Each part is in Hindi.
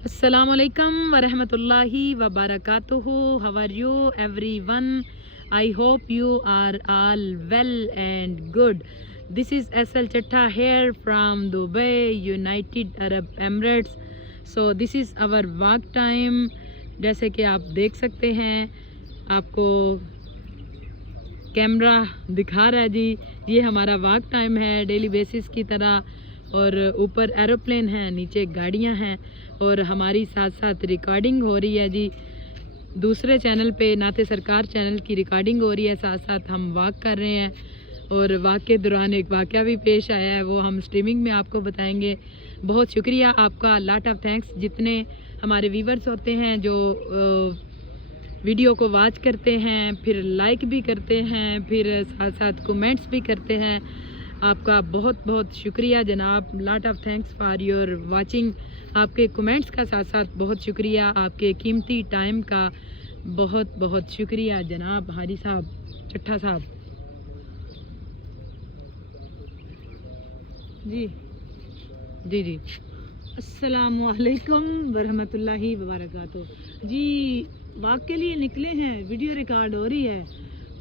Assalamualaikum warahmatullahi wabarakatuh. How are you everyone? I hope you are all well and good. This is SL Chatta here from Dubai, United Arab Emirates. So this is our walk time. जैसे कि आप देख सकते हैं, आपको कैमरा दिखा रहा है जी, ये हमारा वॉक टाइम है डेली बेसिस की तरह। और ऊपर एरोप्लेन है, नीचे गाड़ियां हैं और हमारी साथ साथ रिकॉर्डिंग हो रही है जी। दूसरे चैनल पे नाते सरकार चैनल की रिकॉर्डिंग हो रही है, साथ साथ हम वॉक कर रहे हैं। और वॉक के दौरान एक वाक़या भी पेश आया है, वो हम स्ट्रीमिंग में आपको बताएंगे। बहुत शुक्रिया आपका, लॉट ऑफ थैंक्स। जितने हमारे व्यूवर्स होते हैं जो वीडियो को वॉच करते हैं, फिर लाइक भी करते हैं, फिर साथ साथ कमेंट्स भी करते हैं, आपका बहुत बहुत शुक्रिया जनाब। Lot of thanks for your watching. आपके कमेंट्स का साथ साथ बहुत शुक्रिया, आपके कीमती टाइम का बहुत बहुत शुक्रिया जनाब हाजी साहब, चट्टा साहब जी जी जी। अस्सलामुअलैकुम वरहमतुल्लाहि वबरकातुह जी। वॉक के लिए निकले हैं, वीडियो रिकॉर्ड हो रही है,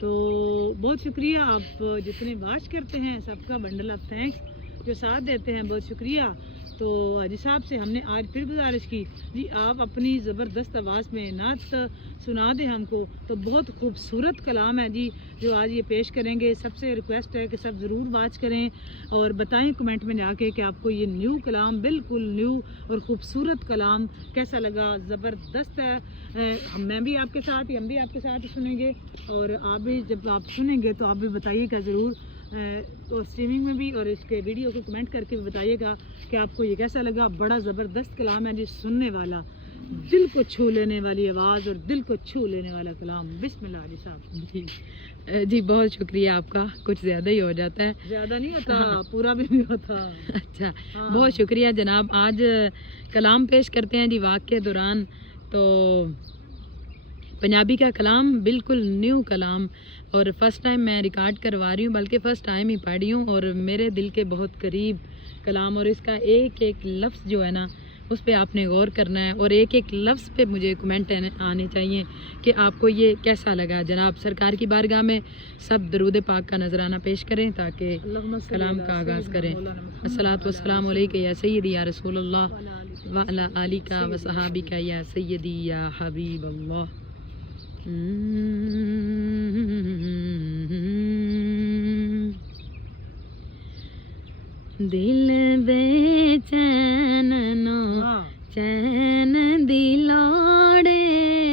तो बहुत शुक्रिया आप जितने वॉच करते हैं, सबका बंडल ऑफ थैंक्स। जो साथ देते हैं बहुत शुक्रिया। तो हाजी साहब से हमने आज फिर गुजारिश की जी, आप अपनी ज़बरदस्त आवाज़ में नात सुना दें हमको। तो बहुत खूबसूरत कलाम है जी जो आज ये पेश करेंगे। सबसे रिक्वेस्ट है कि सब ज़रूर वॉच करें और बताएं कमेंट में जाके कि आपको ये न्यू कलाम, बिल्कुल न्यू और ख़ूबसूरत कलाम कैसा लगा। ज़बरदस्त है। मैं भी आपके साथ, हम भी आपके साथ सुनेंगे और आप भी जब आप सुनेंगे तो आप भी बताइएगा ज़रूर, और स्ट्रीमिंग में भी और इसके वीडियो को कमेंट करके भी बताइएगा कि आपको ये कैसा लगा। बड़ा ज़बरदस्त कलाम है जी, सुनने वाला, दिल को छू लेने वाली आवाज़ और दिल को छू लेने वाला कलाम। बिस्मिल्लाह जी साहब। जी बहुत शुक्रिया आपका, कुछ ज़्यादा ही हो जाता है। ज़्यादा नहीं होता, पूरा भी नहीं होता। अच्छा, बहुत शुक्रिया जनाब। आज कलाम पेश करते हैं जी वाक़ के दौरान। तो पंजाबी का कलाम, बिल्कुल न्यू कलाम, और फ़र्स्ट टाइम मैं रिकॉर्ड करवा रही हूँ, बल्कि फ़र्स्ट टाइम ही पढ़ी हूँ, और मेरे दिल के बहुत करीब कलाम। और इसका एक एक लफ्ज़ जो है ना, उस पर आपने गौर करना है और एक एक लफ्ज़ पे मुझे कमेंट आने चाहिए कि आपको ये कैसा लगा। जनाब सरकार की बारगाह में सब दरूद पाक का नजराना पेश करें ताकि कलाम का आगाज़ करें। अस्सलातु वस्सलामु अलैका या सय्यदी या रसूलल्लाह व अला आलिका व सहाबिका या सय्यदी या हबीबल्लाह। दिल बेचैन नो चैन दिलोड़े,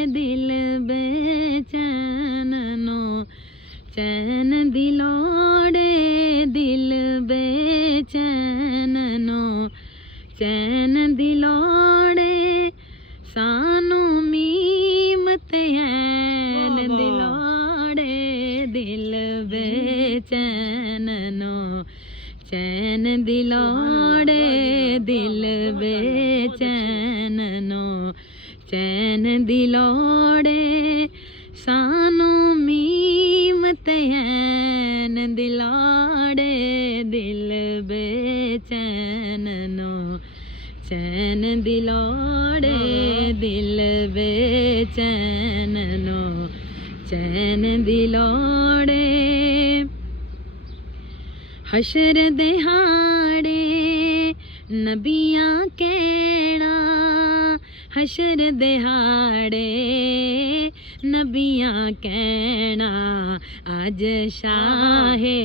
दिल बेचैन नो चैन दिलोड़े, दिल बेचैन नो चैन दिलोड़े, सानू मीमत ऐन दिलोड़े, दिल बेचैन नो चैन दिलोड़े, दिल बेचैन नो चैन दिलोड़े, सानू मीमत ऐन दिलोड़े, दिल बेचैन नो चैन दिलोड़े, दिल बेचैन नो चैन दिलोड़े। हशर दिहाड़े नबियां कहना, हशर दिहाड़े नबियां कहना, अज शाहे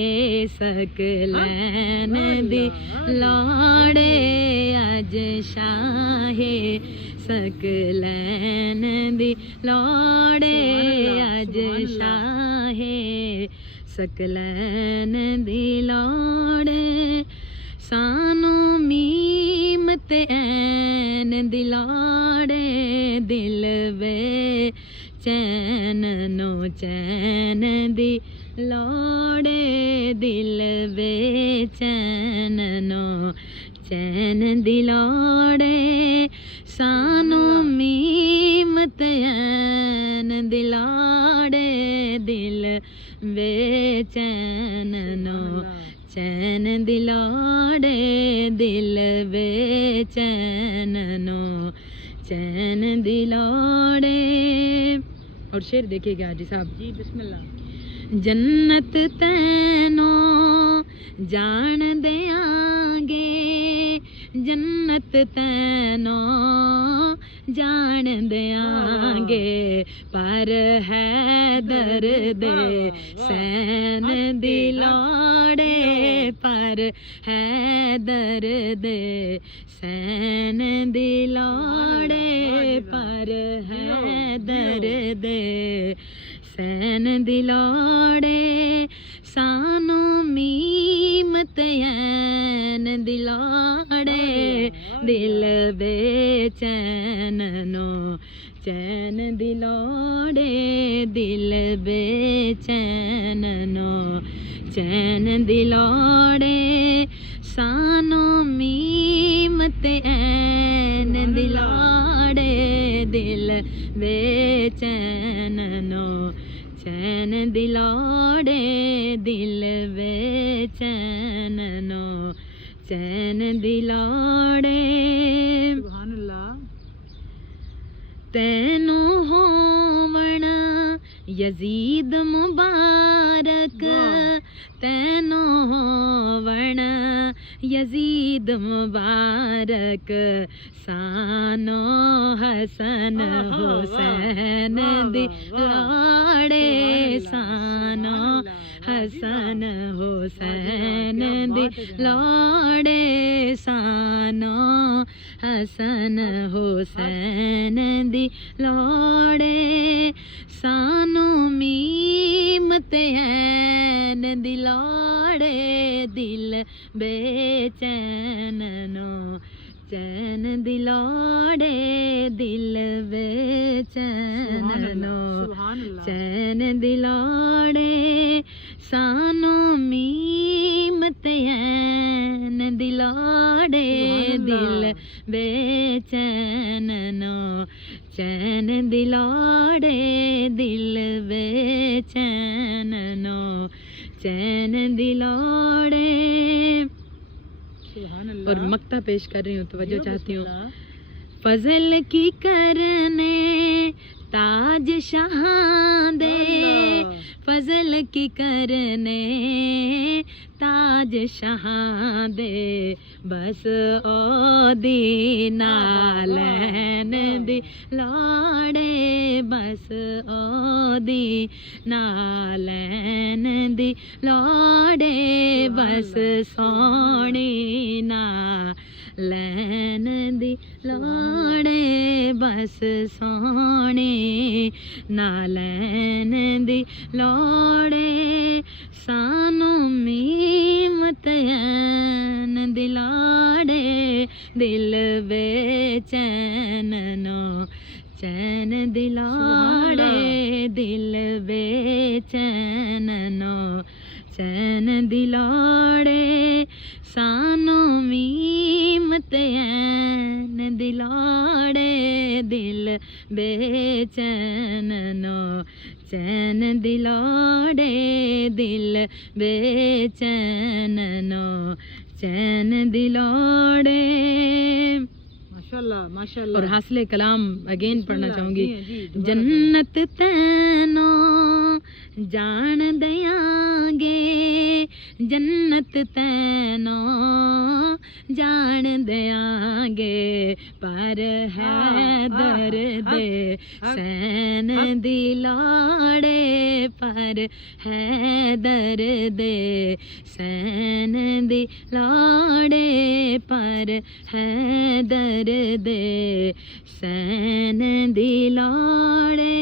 सकलैन दी लौड़े, अज शाहे सकलैन दी लौड़े, अज शाहे सकलैन दी लौड़े, सानू मीमत ऐन दिलाड़े, दिल बेचैन नो चैन दी लौड़े, दिल बेचैन नो चैन दिलाड़े, सानू मीमत ऐन दिलाड़े, दिल बेचैन नो चैन दिलाड़े, दिल बेचैन नो चैन दिलाड़े। और शेर देखिएगा हाजी साहब। जी बिस्मिल्लाह। जन्नत तैनो जान देंगे, जन्नत तैनो जान देंगे, पर है दर्द सैन दिलाड़े, पर है दर्द सैन दिलाड़े, पर है दर्द सैन दिलाड़े। सानो मीमत ऐन दिलाड़े, दिल बेचैन नो चैन दिलाड़े, दिल बेचैन नो चैन दिलाड़े। सानो मीमत ऐन दिलाड़े, दिल बेचैन नो चैन दिलाड़े, दिल बेचैन नो चैन दिलाड़े। सुभान अल्लाह। तैनो होवण यजीद मुबारक, तैनो होवण यजीद मुबारक, सानो हसन हुसैन दिलाड़े, सानो हसन हुसैन दिलाड़े, सानो हसन हुसैन दिलाड़े। सानो मीमत ऐन दिलाड़े, दिल बेचैन नो चैन दिलाड़े, दिल बेचैन नो चैन दिलाड़े। सानो मीमत ऐन दिलाड़े, दिल बेचैन नो चैन दिलाड़े, दिल बेचैन नो चैन दिलाड़े। और मक्ता पेश कर रही हूँ, तवज्जो चाहती हूँ। फजल की करने ताज शहादे, फजल की करने ताज शहादे, बस ओ दीनालैन दिलाड़े, बस ओ दीनालैन दिलाड़े, बस सोनी ना लैन दिलाड़े, बस सोनी नालैन दिलाड़े। सानो मीमत ऐन दिलाड़े, दिल बेचैन नो चैन दिलाड़े, दिल बेचैन नो चैन दिलाड़े। सानो मीमत ऐन दिलाड़े, दिल बेचैन नो चैन दिलाड़े, दिल बेचैन नो चैन दिलाड़े। माशाल्लाह माशाल्लाह। और हासिले कलाम अगेन पढ़ना चाहूँगी। जी, जन्नत तैनो जान देंगे, जन्नत तैनो जान देंगे, पर है दर्द सैन दिलाड़े, पर है दर्द सैन दिलाड़े, पर है दर्द सैन दिलाड़े।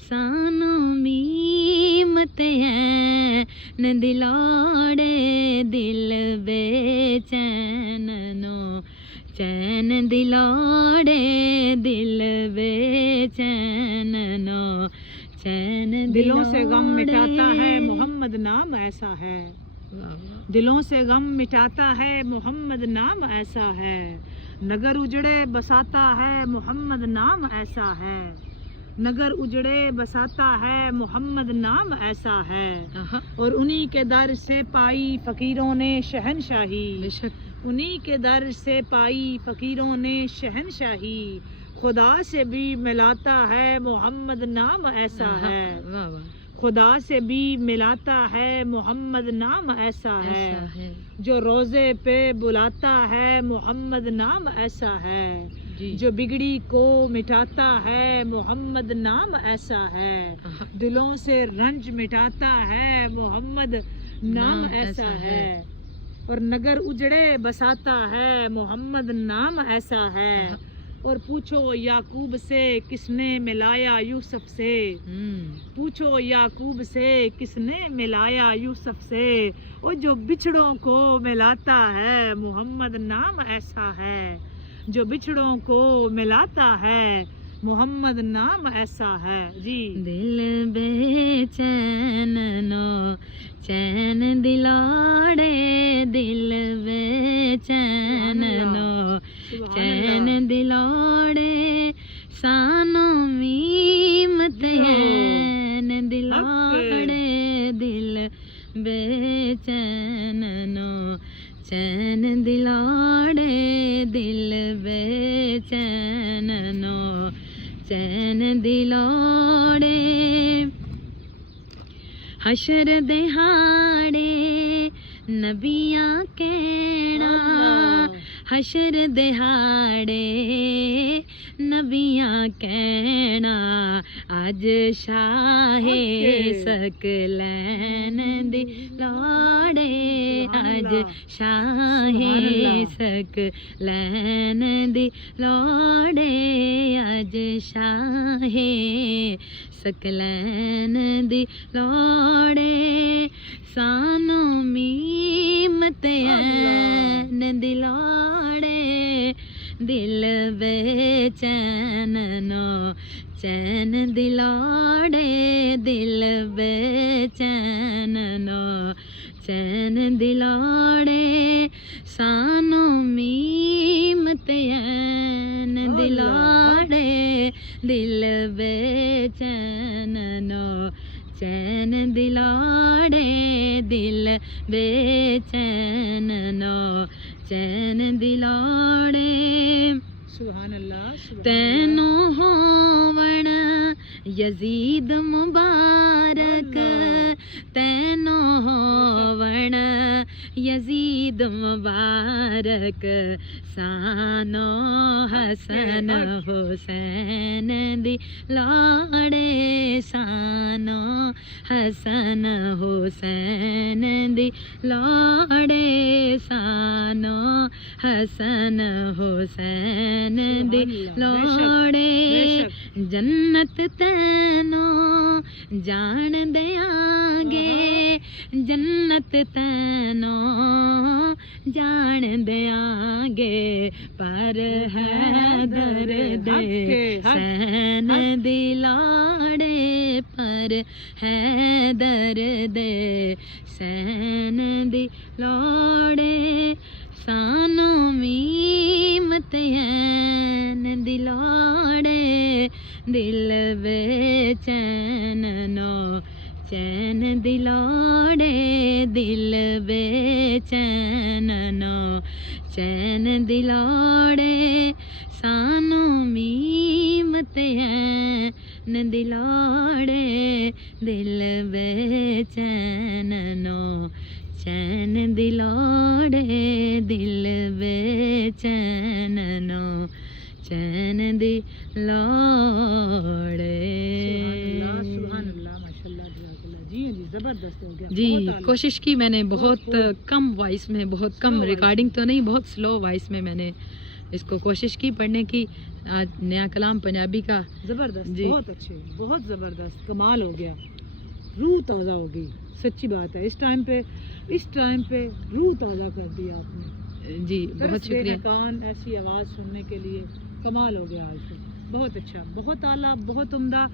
सानो मीमत ऐन दिलाड़े, दिल बेचैन नो चैन दिलाड़े, दिल बेचैन नो चैन। दिलों से गम मिटाता है मोहम्मद नाम ऐसा है, दिलों से गम मिटाता है मोहम्मद नाम ऐसा है, नगर उजड़े बसाता है मोहम्मद नाम ऐसा है, नगर उजड़े बसाता है मोहम्मद नाम ऐसा है। और उन्हीं के दर से पाई फकीरों ने शहनशाही, उन्हीं के दर से पाई फकीरों ने शहनशाही, खुदा से भी मिलाता है मोहम्मद नाम ऐसा है, वाह वाह, खुदा से भी मिलाता है मोहम्मद नाम ऐसा ऐसा है, है जो रोजे पे बुलाता है मोहम्मद नाम ऐसा है, जी। जो बिगड़ी को मिटाता है मोहम्मद नाम ऐसा है, दिलों से रंज मिटाता है मोहम्मद नाम ऐसा है, और नगर उजड़े बसाता है मोहम्मद नाम ऐसा है, और पूछो याकूब से किसने मिलाया यूसुफ से, पूछो याकूब से किसने मिलाया यूसुफ से, और जो बिछड़ों को मिलाता है मोहम्मद नाम ऐसा है, जो बिछड़ों को मिलाता है मोहम्मद नाम ऐसा है जी। दिल बेचैन नो चैन दिलाड़े, दिल बेचैन नो चैन दिलाड़े, सानो मीमत हैन दिलाड़े, दिल बेचैन नो चैन दिलाड़े, दिल बेचैन नो चैन दिलाड़े, हशर दिहाड़े नबियां कहना, हशर दिहाड़े नबियां कहना, अज शाहे सकलैन दिलाड़े, अज शाहे सकलैन दिलाड़े, अज शाहे सकलैन दिलाड़े, सानू मीमत ऐन दिलाड़े, दिल बेचैन नो चैन दिलाड़े, दिल बेचैन नो चैन दिलाड़े, सानू मीमत ऐन दिलाड़े, दिल बेचैन नो चैन दिलाड़े, दिल बेचैन नो चैन दिलाड़े, सुभान अल्लाह। तैनू होवण यजीद मुबारक, तैनू होवण यजीद मुबारक, सानो हसन हुसैन दिलाड़े, सानो हसन हुसैन दिलाड़े, सानो हसन हुसैन दिलाड़े, जन्नत तैनो जान देंगे, जन्नत तैनो जान देंगे, पर है दर्द सैन दिलाड़े, पर है दर्द सैन दिलाड़े, सानो मीमत ऐन दिलाड़े, दिल बेचैन नो चैन दिलाड़े, दिल बेचैन नो चैन दिलाड़े, सानू मीमत ऐन दिलाड़े, दिल बेचैन नो चैन दिलाड़े, दिल बेचैन नो चैन दिलाड़े। जबरदस्त हो गया जी। कोशिश की मैंने बहुत कम वॉइस में, बहुत कम रिकॉर्डिंग तो नहीं, बहुत स्लो वॉइस में मैंने इसको कोशिश की पढ़ने की। आज नया कलाम पंजाबी का जबरदस्त, जी। बहुत अच्छे, बहुत जबरदस्त, कमाल हो गया, रूह ताज़ा हो गई, सच्ची बात है। इस टाइम पे रूह ताज़ा कर दिया आपने जी, बहुत शुक्रिया। कान ऐसी आवाज़ सुनने के लिए कमाल हो गया आज तो। बहुत अच्छा, बहुत आला, बहुत उम्दा।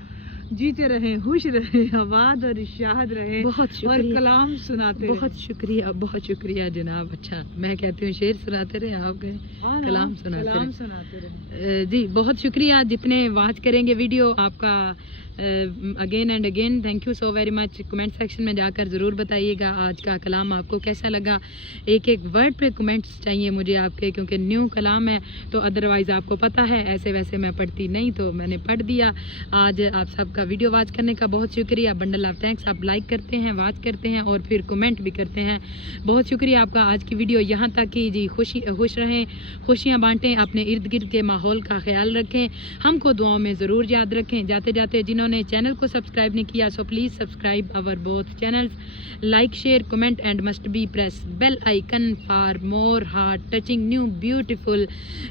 जीते रहे, खुश रहे, आबाद और इशाद रहे, बहुत और शुक्रिया, कलाम सुनाते बहुत शुक्रिया, बहुत शुक्रिया जनाब। अच्छा, मैं कहती हूँ शेर सुनाते रहे, आप गए कलाम सुनाते रहे। सुनाते रहे। जी, बहुत शुक्रिया। जितने वाच करेंगे वीडियो, आपका again and again thank you so very much. Comment section में जाकर ज़रूर बताइएगा आज का कलाम आपको कैसा लगा। एक एक वर्ड पे कमेंट्स चाहिए मुझे आपके, क्योंकि न्यू कलाम है तो अदरवाइज़ आपको पता है ऐसे वैसे मैं पढ़ती नहीं, तो मैंने पढ़ दिया। आज आप सबका वीडियो वॉच करने का बहुत शुक्रिया, बंडल ऑफ थैंक्स। आप लाइक करते हैं, वॉच करते हैं और फिर कमेंट भी करते हैं, बहुत शुक्रिया आपका। आज की वीडियो यहाँ तक कि जी खुश रहें, खुशियाँ बांटें, अपने इर्द गिर्द के माहौल का ख्याल रखें, हमको दुआओं में ज़रूर याद रखें। जाते जाते जिन्होंने चैनल को सब्सक्राइब नहीं किया so please subscribe our both channels, like share comment and must be press bell icon for more heart touching new beautiful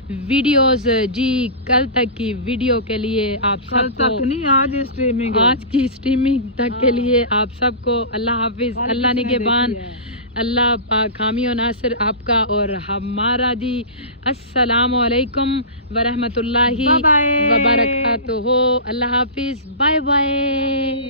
videos. जी कल तक की वीडियो के लिए आप कल सबको, तक नहीं, आज स्ट्रीमिंग, आज की स्ट्रीमिंग तक के लिए आप सबको अल्लाह हाफिज, अल्लाह निगहबान, अल्लाह पाक हामी और नासिर आपका और हमारा जी। अस्सलामु अलैकुम व रहमतुल्लाहि व बरकातुहू। अल्लाह हाफिज, बाय बाय।